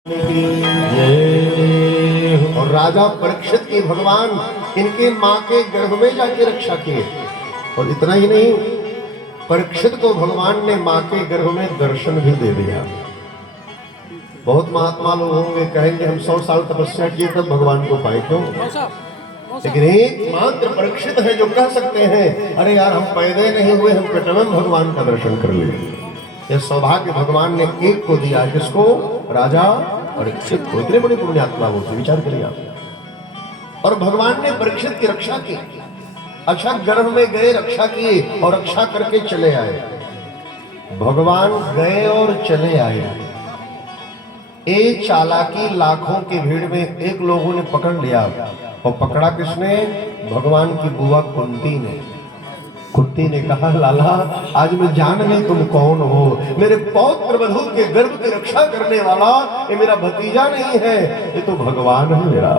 और राजा परीक्षित की भगवान इनके माँ के गर्भ में जाके रक्षा किए। और इतना ही नहीं, परीक्षित को भगवान ने माँ के गर्भ में दर्शन भी दे दिया। बहुत महात्मा लोग होंगे कहेंगे हम 100 साल तपस्या किए तब भगवान को पाए, क्यों? लेकिन एकमात्र परीक्षित है जो कह सकते हैं अरे यार हम पैदा नहीं हुए, हम पेट में भगवान का दर्शन कर लिए। यह सौभाग्य भगवान ने एक को दिया, किसको? राजा परीक्षित को। इतने बड़े पुण्यात्मा वो थे, विचार करिए आप। और भगवान ने परीक्षित की रक्षा की। अच्छा, गर्भ में गए, रक्षा की और रक्षा करके चले आए। भगवान गए और चले आए। एक चालाकी लाखों की भीड़ में एक लोगों ने पकड़ लिया। और पकड़ा किसने? भगवान की बुआ कुंती ने। कुंती ने कहा लाला आज मैं जान गई तुम कौन हो। मेरे पौत्र वधू के गर्भ की रक्षा करने वाला ये मेरा भतीजा नहीं है, ये तो भगवान है मेरा।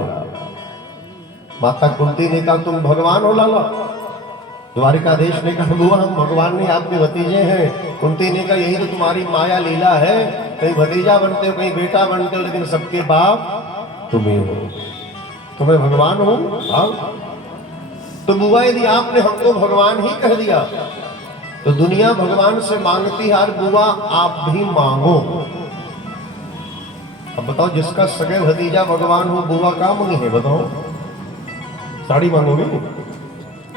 माता कुंती ने कहा तुम भगवान हो लाला? द्वारिकाधीश ने कहा बुआ हम भगवान नहीं आपके भतीजे हैं। कुंती ने कहा यही तो तुम्हारी माया लीला है, कहीं भतीजा बनते हो कहीं बेटा बनते हो, लेकिन सबके बाप तुम्हें हो, तुम्हें भगवान हो। हाँ तो बुआ यदि आपने हमको भगवान ही कह दिया तो दुनिया भगवान से मांगती है, यार बुआ आप भी मांगो। अब बताओ जिसका सगे भतीजा भगवान हो बुआ का मांगी है? बताओ, साड़ी मांगोगे?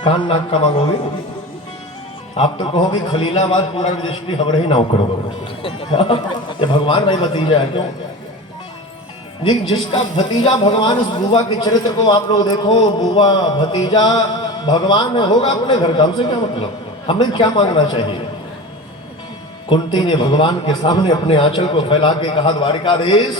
कान नाक का मांगोगे? आप तो कहोगे खलीलाबाद पूरा रजिस्ट्री हमरे ही नाव करोगे। ये भगवान भाई भतीजा है क्यों? जिसका भतीजा भगवान, उस बुआ के चरित्र को आप लोग देखो। बुआ भतीजा भगवान होगा अपने घर का, हमसे क्या मतलब? हमें क्या मांगना चाहिए? कुंती ने भगवान के सामने अपने आंचल को फैला के कहा द्वारिकाधीश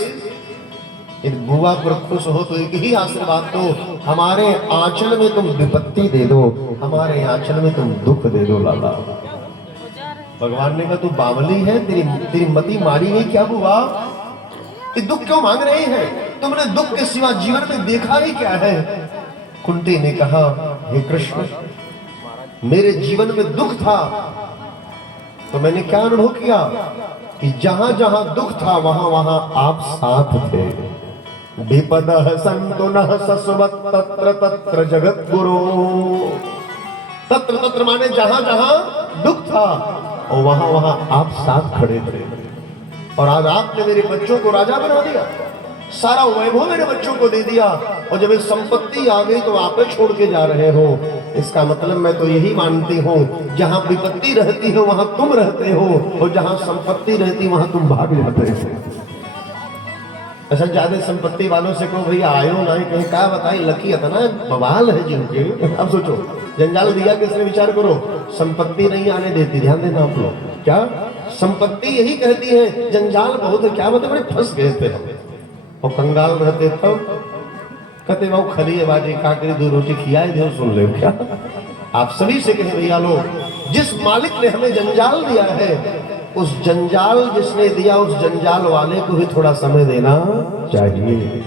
इन बुआ पर खुश हो तो एक ही आशीर्वाद दो, हमारे आंचल में तुम विपत्ति दे दो, हमारे आंचल में तुम दुख दे दो लाला। भगवान ने कहा तू बावली है, तेरी मति मारी गई क्या बुआ? ये दुख क्यों मांग रहे हैं? तुमने दुख के सिवा जीवन में देखा ही क्या है? कुंती ने कहा हे कृष्ण मेरे जीवन में दुख था तो मैंने क्या अनुभव किया कि जहां जहां दुख था वहां वहां आप साथ थे। विपदः सन्तुनः सस्वत् तत्र तत्र जगत गुरु। तत्र तत्र माने जहां जहां दुख था और वहां वहां आप साथ खड़े थे। और आज आपने मेरे बच्चों को राजा बना दिया, सारा वैभव मेरे बच्चों को दे दिया, और जब ये संपत्ति आ गई तो आप छोड़ के जा रहे हो। इसका मतलब मैं तो यही मानती हूँ जहां विपत्ति रहती है वहां तुम रहते हो, और जहां संपत्ति रहती वहां तुम भाग जाते हो। अच्छा, ज्यादा संपत्ति वालों से कहो भैया आयो ना, कहीं क्या बताए लकी इतना बवाल है जिनके। अब सोचो जंजाल दिया किसने? विचार करो। संपत्ति नहीं आने देती, ध्यान देना आप लोग। क्या संपत्ति यही कहती है जंजाल बहुत है, क्या बताए बड़े फंस गए थे हम। और कंगाल रहते तब कहते वो खली है बाजी काकरी दो रोटी खियाए दे, सुन ले। क्या आप सभी से कहें भैया लोग, जिस मालिक ने हमें जंजाल दिया है उस जंजाल जिसने दिया उस जंजाल वाले को भी थोड़ा समय देना चाहिए।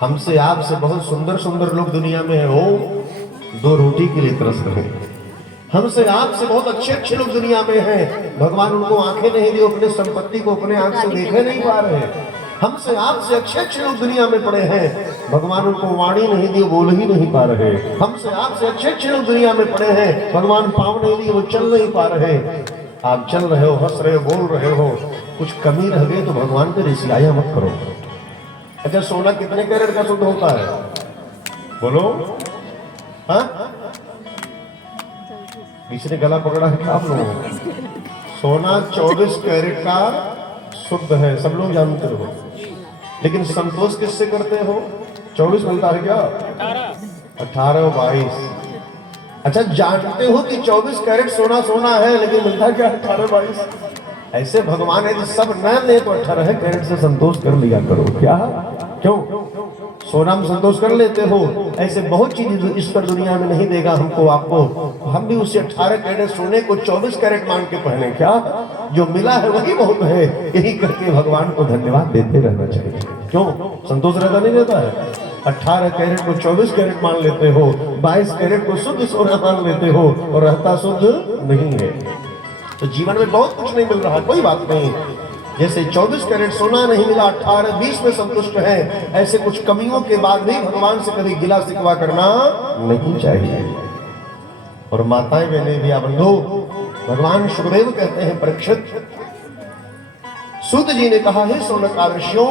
हमसे आपसे बहुत सुंदर सुंदर लोग दुनिया में है, वो दो रोटी के लिए तरस रहे। हमसे आपसे बहुत अच्छे अच्छे लोग दुनिया में हैं, भगवान उनको आंखें नहीं दी, अपने संपत्ति को अपने आंख से देखे नहीं पा रहे। हमसे आपसे अच्छे अच्छे लोग दुनिया में पड़े हैं, भगवान उनको वाणी नहीं दी, बोल ही नहीं पा रहे। हमसे आपसे अच्छे अच्छे लोग दुनिया में पड़े हैं, भगवान पाँव नहीं दिए, वो चल नहीं पा रहे। आप चल रहे हो, हंस रहे हो, बोल रहे हो, कुछ कमी रह गई तो भगवान पे रिसियाया मत करो। अच्छा, सोना कितने कैरेट का शुद्ध होता है? बोलो। हाँ, किसी ने गला पकड़ा है क्या आप लोगों को? सोना 24 कैरेट का शुद्ध है, सब लोग जानते हो। लेकिन संतोष किससे करते हो? 24 मिलता है क्या? 18 और 22। अच्छा, जानते हो कि 24 कैरेट सोना सोना है, लेकिन मिलता क्या? 18 22। ऐसे भगवान यदि सब न दे तो 18 कैरेट से संतोष कर लिया करो। क्या? क्यों? सोना में संतोष कर लेते हो, ऐसे बहुत चीजें ईश्वर दुनिया में नहीं देगा हमको आपको। हम भी उसे 18 कैरेट सोने को 24 कैरेट मान के पहने। क्या? जो मिला है वही बहुत है, यही करके भगवान को धन्यवाद देते रहना चाहिए। क्यों? संतोष रहता नहीं रहता है? 18 कैरेट को 24 कैरेट मान लेते हो, 22 कैरेट को शुद्ध सोना मान लेते हो, और रहता शुद्ध नहीं है। तो जीवन में बहुत कुछ नहीं मिल रहा, कोई बात नहीं। जैसे 24 कैरेट सोना नहीं मिला 18-20 में संतुष्ट है, ऐसे कुछ कमियों के बाद भी भगवान से कभी गिला शिकवा करना नहीं चाहिए। और माताएं बहनें भी बंधु, भगवान सुखदेव कहते हैं परीक्षित, सूत जी ने कहा है सोनक आदर्शियों,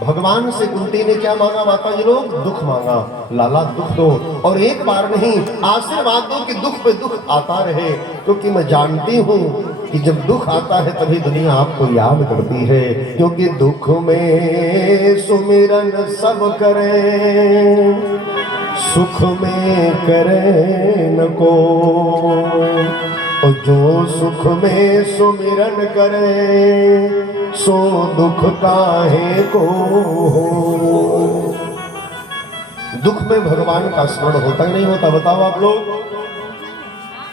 भगवान से कुंती ने क्या मांगा माता जी लोग? दुख मांगा, लाला दुख दो, और एक बार नहीं आशीर्वाद दो कि दुख पे दुख आता रहे, क्योंकि मैं जानती हूं कि जब दुख आता है तभी दुनिया आपको याद करती है, क्योंकि दुख में सुमिरन सब करे, सुख में करे न को, और जो सुख में सुमिरन करे सो दुख काहे को। दुख में भगवान का स्मरण होता ही नहीं होता, बताओ आप लोग।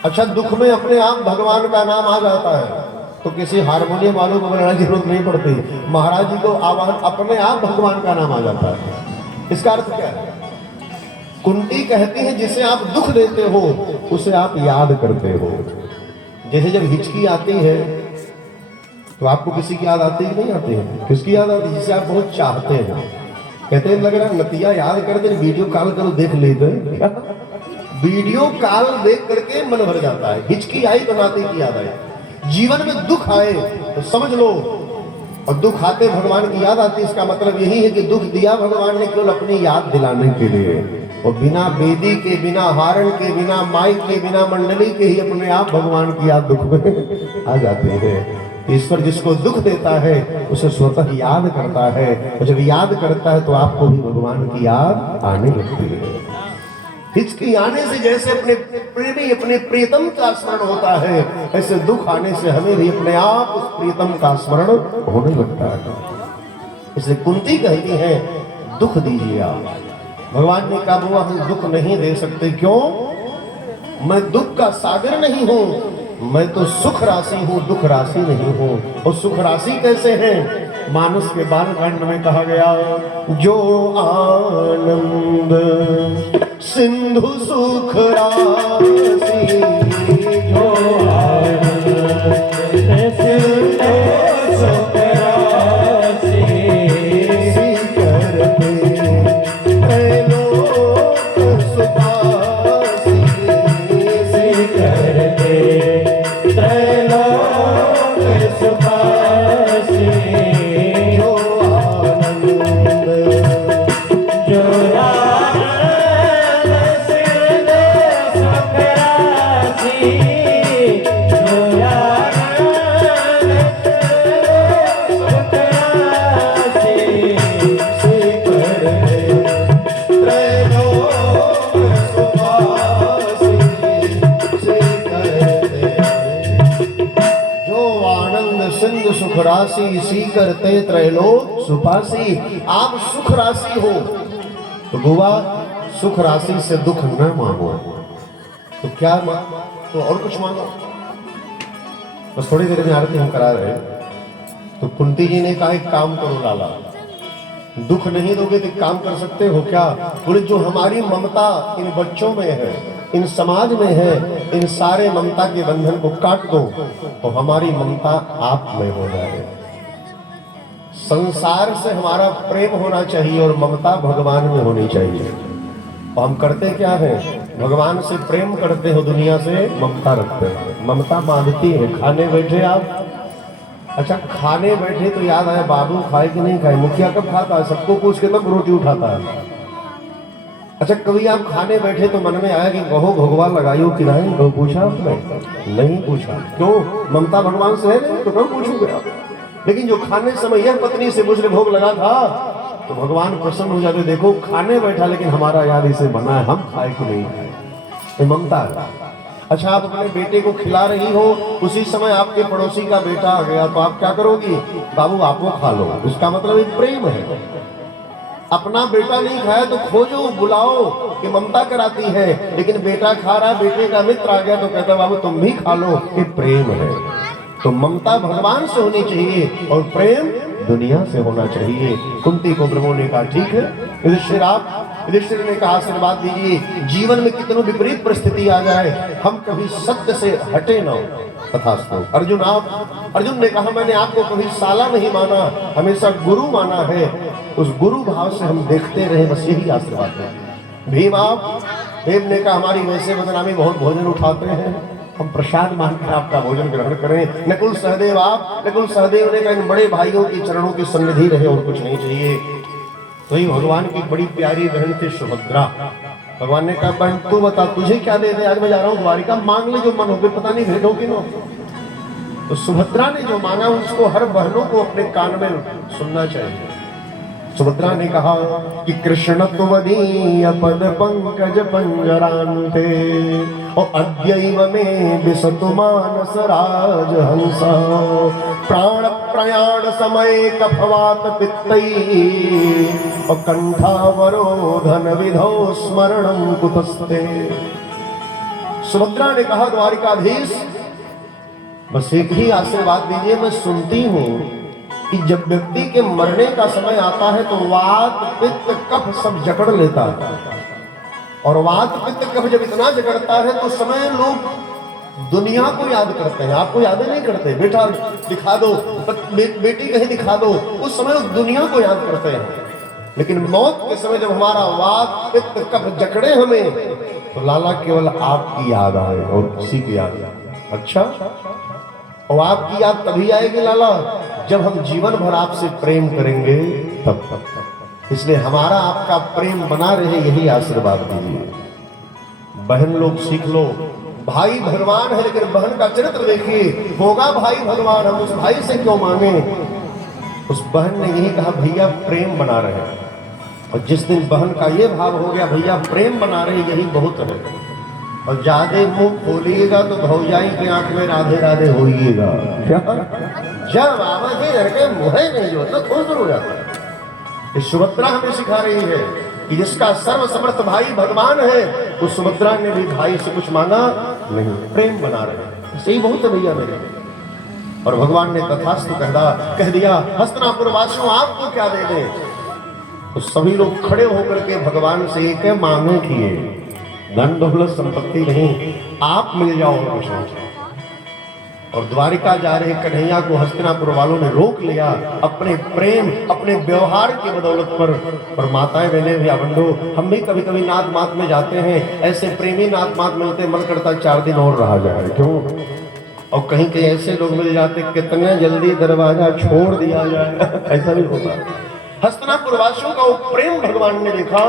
अच्छा, दुख में अपने आप भगवान का नाम आ जाता है तो किसी हारमोनियम वालों को बनाने की जरूरत नहीं पड़ती, महाराज जी को आवाहन अपने आप भगवान का नाम आ जाता है। इसका अर्थ क्या है? कुंती कहती है जिसे आप दुख देते हो उसे आप याद करते हो। जैसे जब हिचकी आती है तो आपको किसी की याद आती है नहीं आती है? किसकी याद आती है? जिसे आप बहुत चाहते हैं। कहते हैं लग रहा नतिया याद कर दे, वीडियो कॉल करो देख लेते हैं। वीडियो कॉल देख करके मन भर जाता है। हिचकी आई तो नाते की याद आई। जीवन में दुख आए तो समझ लो, और दुख आते भगवान की याद आती। इसका मतलब यही है कि दुख दिया भगवान ने केवल अपनी याद दिलाने के लिए, और बिना बेदी के, बिना हारण के, बिना माइक के, बिना मंडली के ही अपने आप भगवान की याद दुख में आ जाती है। ईश्वर जिसको दुख देता है उसे स्वतः याद करता है, और जब याद करता है तो आपको भी भगवान की याद आने लगती है। हिचकी आने से जैसे अपने प्रेमी, अपने प्रियतम का स्मरण होता है, ऐसे दुख आने से हमें भी अपने आप उस प्रियतम का स्मरण होने लगता है। इसलिए कुंती कहती है दुख दीजिए आप। भगवान ने कहा बुआ हम दुख नहीं दे सकते। क्यों? मैं दुख का सागर नहीं हूं, मैं तो सुख राशि हूं, दुख राशि नहीं हूं। और सुख राशि कैसे हैं? मानस के बालकांड में कहा गया, जो आनंद सिंधु सुख राशि, जो आनंद सिंधु सुख राशि, सुख राशि सी करते त्रैलोक सुपासी। आप सुख राशि हो तो बुआ सुख राशि से दुख न मांगो, तो क्या मांगो? तो और कुछ मांगो। बस थोड़ी देर में आरती हम करा रहे, तो कुंती जी ने कहा एक काम करो लाला, दुख नहीं दोगे तो काम कर सकते हो क्या? बोले जो हमारी ममता इन बच्चों में है, इन समाज में है, इन सारे ममता के बंधन को काट दो तो हमारी ममता आप में हो जाए। संसार से हमारा प्रेम होना चाहिए और ममता भगवान में होनी चाहिए। और हम करते क्या है? भगवान से प्रेम करते हो, दुनिया से ममता रखते हो। ममता बांधती है। खाने बैठे आप, अच्छा खाने बैठे तो याद आया बाबू खाए कि नहीं खाए, मुखिया कब खाता है? सबको पूछ के तब रोटी उठाता है। अच्छा कभी आप खाने बैठे तो मन में आया कि कहो भगवान लगाइयो कि नहीं? कहो पूछा आपने? नहीं पूछा। क्यों? ममता भगवान से है नहीं तो कब पूछोगे आप? लेकिन जो खाने समय यह पत्नी से मुझे भोग लगा था तो भगवान प्रसन्न हो जाते, देखो खाने बैठा लेकिन हमारा याद इसे बना है, हम खाए कि नहीं खाए। ये ममता है। अच्छा आप अपने बेटे को खिला रही हो, उसी समय आपके पड़ोसी का बेटा आ गया तो आप क्या करोगी? बाबू आप वो खा लो। इसका मतलब एक प्रेम है। अपना बेटा नहीं खाया तो खोजो, बुलाओ कि ममता कराती है, लेकिन बेटा खा रहा, बेटे का मित्र आ गया तो कहता बाबू तुम भी खा लो, ये प्रेम है। तो ममता भगवान से होनी चाहिए और प्रेम दुनिया से होना चाहिए। कुंती को प्रभु ने कहा ठीक है। युधिष्ठिर ने कहा आशीर्वाद दीजिए, जीवन में कितनी विपरीत परिस्थिति आ जाए हम कभी सत्य से हटे ना, तथास्तु। अर्जुन ने कहा मैंने आपको कभी साला नहीं माना, हमेशा गुरु माना है। उस गुरु भाव से हम देखते रहे, बस यही आशीर्वाद है। भीम ने कहा हमारी वैसे बदनामी, बहुत भोजन उठाते हैं, हम प्रसाद मानकर आपका भोजन ग्रहण करें। नकुल सहदेव ने कहा इन बड़े भाइयों की चरणों की सन्निधि रहे और कुछ नहीं चाहिए। तो ही भगवान की बड़ी प्यारी बहन थी सुभद्रा। भगवान ने कहा बहन तू बता तुझे क्या दे दे, आज मैं जा रहा हूँ द्वारिका, मांग ले जो मन हो, पता नहीं भेंट होगी ना। तो सुभद्रा ने जो मांगा उसको हर बहनों को अपने कान में सुनना चाहिए। सुभद्रा ने कहा कि कृष्ण त्वदीय पद पंकज पंजरान्ते और अद्यैव में विसतु मानस राजहंसा प्राण प्रयाण समय कफवात पित्तई और कंठावरोधन विधौ स्मरणं कुतस्ते। सुभद्रा ने कहा द्वारिकाधीश बस एक ही आशीर्वाद दीजिए, मैं सुनती हूँ कि जब व्यक्ति के मरने का समय आता है तो वात पित्त कफ सब जकड़ लेता है, और वात पित्त कफ जब इतना जकड़ता है तो समय लोग दुनिया को याद करते हैं, आपको याद नहीं करते। बेटा दिखा दो, बेटी कहीं दिखा दो, उस समय लोग दुनिया को याद करते हैं। लेकिन मौत के समय जब हमारा वात पित्त कफ जकड़े हमें, तो लाला केवल आपकी याद आए और किसी की याद आए। अच्छा, और आपकी याद तभी आएगी लाला जब हम जीवन भर आपसे प्रेम करेंगे तब। इसलिए हमारा आपका प्रेम बना रहे, यही आशीर्वाद दीजिए। बहन लोग सीख लो, भाई भगवान है लेकिन बहन का चरित्र देखिए। होगा भाई भगवान, हम उस भाई से क्यों मांगे। उस बहन ने यही कहा भैया प्रेम बना रहे, और जिस दिन बहन का ये भाव हो गया भैया प्रेम बना रहे, यही बहुत है। और ज्यादा मुंह खोलिएगा तो भौजाई की आंख में राधे राधे होइएगा। जब बाबा के घर के मुहे नहीं जो तो खुश हो जाता है। सुभद्रा हमें सिखा रही है कि जिसका सर्व समर्थ भाई भगवान है, उस सुभद्रा ने भी भाई से कुछ मांगा नहीं, प्रेम बना रहे। सही बहुत है भैया मेरे। और भगवान ने तथास्तु कह दिया हस्तिनापुर वासियों आपको क्या दे दे। तो सभी लोग खड़े होकर के भगवान से एक मांगे किए, धन दौलत संपत्ति नहीं, आप मिल जाओ और कुछ नहीं। और द्वारिका जा रहे कन्हैया को हस्तिनापुर वालों ने रोक लिया अपने प्रेम अपने व्यवहार की बदौलत पर। और माताएं बहनें भी आवंडो, हम भी कभी कभी नाथ मात में जाते हैं, ऐसे प्रेमी नाथ मात मिलते मन करता 4 दिन और रहा जाए, क्यों। और कहीं कहीं ऐसे लोग मिल जाते कितने जल्दी दरवाजा छोड़ दिया जाए, ऐसा भी होता। हस्तिनापुर वासियों का वो प्रेम भगवान ने देखा।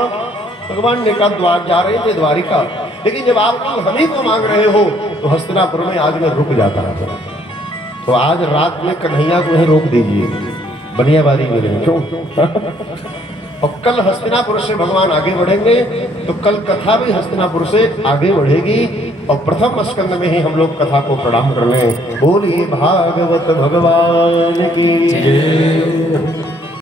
भगवान ने कहा द्वार जा रहे थे द्वारिका, लेकिन जब आप लोग हम ही को मांग रहे हो तो हस्तिनापुर में आज मैं रुक जाता है। तो आज रात में कन्हैया को ही रोक दीजिए, बनियाबादी में रहे, क्यों। और कल हस्तिनापुर से भगवान आगे बढ़ेंगे, तो कल कथा भी हस्तिनापुर से आगे बढ़ेगी। और प्रथम स्कंद में ही हम लोग कथा को प्रणाम कर लें। बोलिए भागवत भगवान की जय।